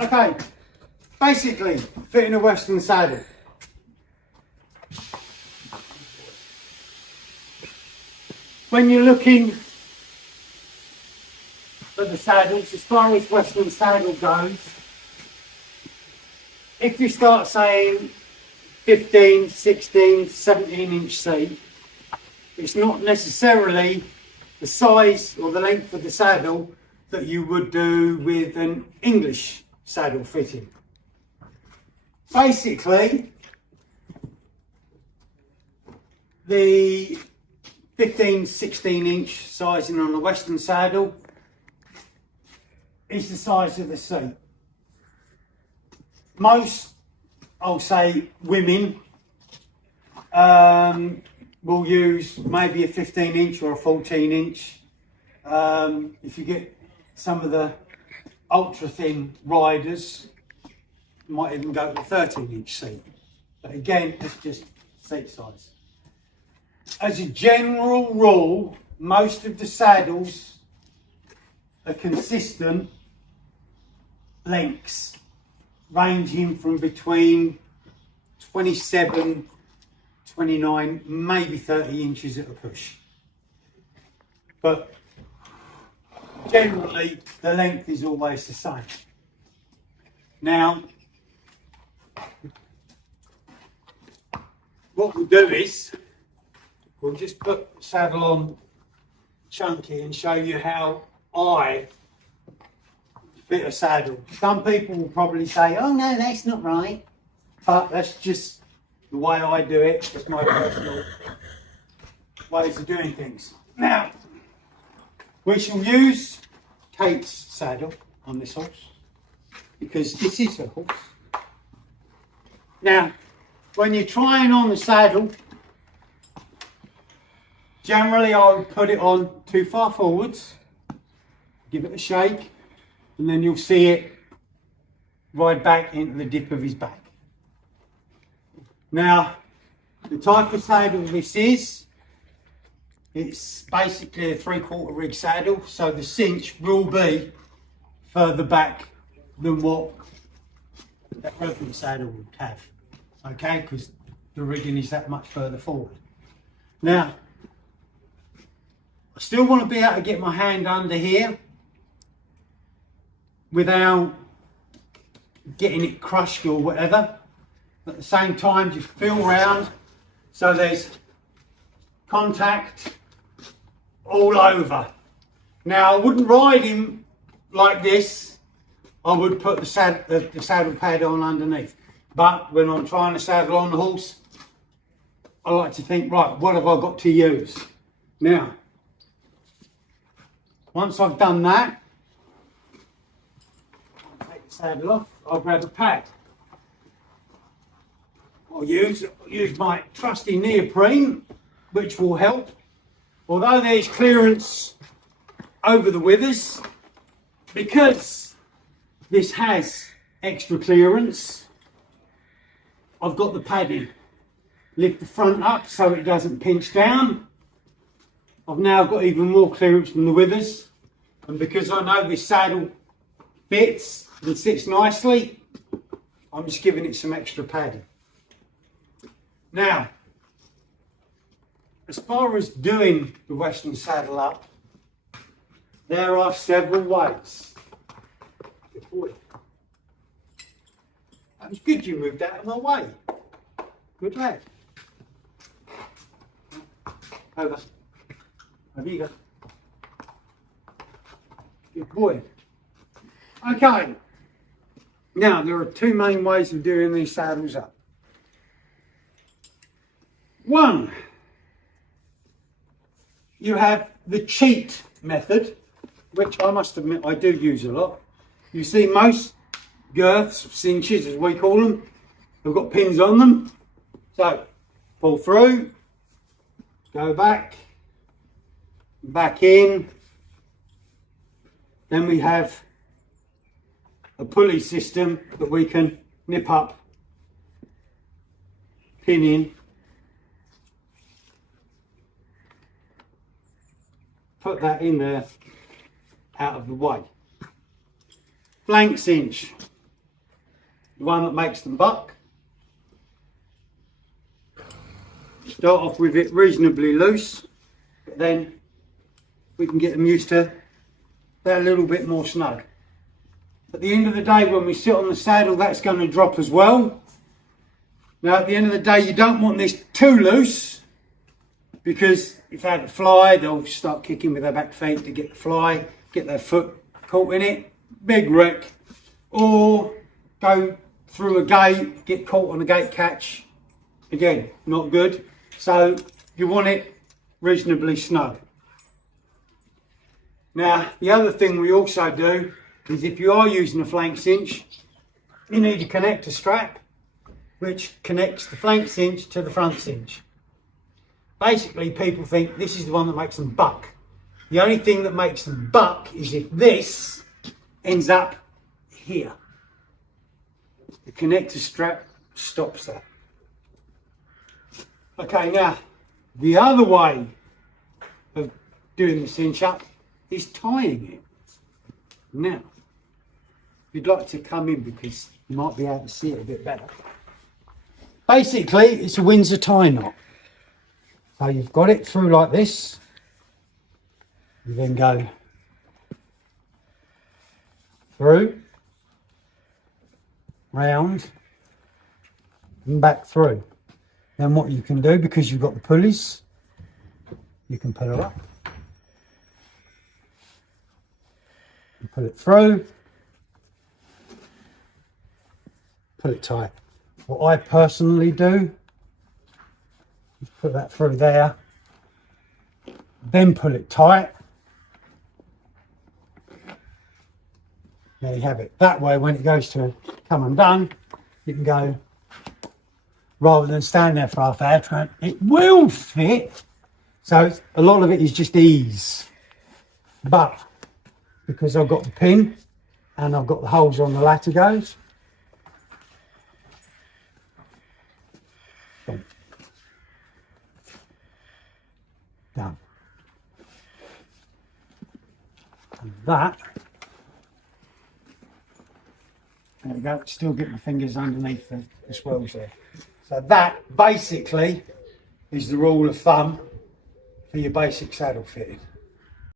Okay, basically fitting a Western saddle. When you're looking at the saddles, as far as Western saddle goes, if you start saying 15, 16, 17 inch seat, it's not necessarily the size or the length of the saddle that you would do with an English saddle fitting. Basically, the 15, 16 inch sizing on the Western saddle is the size of the seat. Most, I'll say, women will use maybe a 15 inch or a 14 inch. If you get some of the ultra thin riders, you might even go to 13 inch seat. But again, it's just seat size. As a general rule, most of the saddles are consistent lengths, ranging from between 27, 29, maybe 30 inches at a push. But generally, the length is always the same. Now, what we'll do is, we'll just put the saddle on chunky and show you how I fit a saddle. Some people will probably say, oh no, that's not right. But that's just the way I do it. It's my personal ways of doing things. Now, we shall use Kate's saddle on this horse, because this is her horse. Now, when you're trying on the saddle, generally I would put it on too far forwards, give it a shake, and then you'll see it ride back into the dip of his back. Now, the type of saddle this is, it's basically a 3/4 rig saddle, so the cinch will be further back than what that regular saddle would have, okay, because the rigging is that much further forward. Now, I still want to be able to get my hand under here without getting it crushed or whatever. At the same time, just feel round so there's contact all over. Now, I wouldn't ride him like this. I would put the saddle pad on underneath. But when I'm trying to saddle on the horse, I like to think, right, what have I got to use? Now, once I've done that, I'll take the saddle off, I'll grab a pad. I'll use my trusty neoprene, which will help. Although there's clearance over the withers, because this has extra clearance, I've got the padding. Lift the front up so it doesn't pinch down. I've now got even more clearance from the withers, and because I know this saddle fits and sits nicely, I'm just giving it some extra padding. Now, as far as doing the Western saddle up, there are several ways. Good boy. That was good, you moved out of my way. Good lad. Over. Over you go. Good boy. Okay. Now, there are two main ways of doing these saddles up. One, you have the cheat method, which I must admit I do use a lot. You see most girths, cinches as we call them, have got pins on them. So, pull through, go back, back in. Then we have a pulley system that we can nip up, pin in, put that in there out of the way. Flank cinch. the one that makes them buck. Start off with it reasonably loose, but then we can get them used to they're a little bit more snug. At the end of the day, when we sit on the saddle, that's going to drop as well. Now, at the end of the day, you don't want this too loose, because if they have a fly, they'll start kicking with their back feet to get the fly, get their foot caught in it, big wreck, or go through a gate, get caught on a gate catch. Again, not good. So you want it reasonably snug. Now, the other thing we also do is, if you are using a flank cinch, you need a connector strap which connects the flank cinch to the front cinch. Basically, people think this is the one that makes them buck. The only thing that makes them buck is if this ends up here. The connector strap stops that. Okay, now, the other way of doing the cinch up is tying it. Now, if you'd like to come in, because you might be able to see it a bit better. Basically, it's a Windsor tie knot. So you've got it through like this. You then go through, round, and back through. Then what you can do, because you've got the pulleys, you can pull it up. You pull it through, pull it tight. What I personally do is put that through there, then pull it tight. There you have it. That way, when it goes to come undone, you can go, rather than stand there for half an hour, it will fit. So a lot of it is just ease. But because I've got the pin and I've got the holes on the latigos, done. And that, there we go, still get my fingers underneath the swells there. So that basically is the rule of thumb for your basic saddle fitting.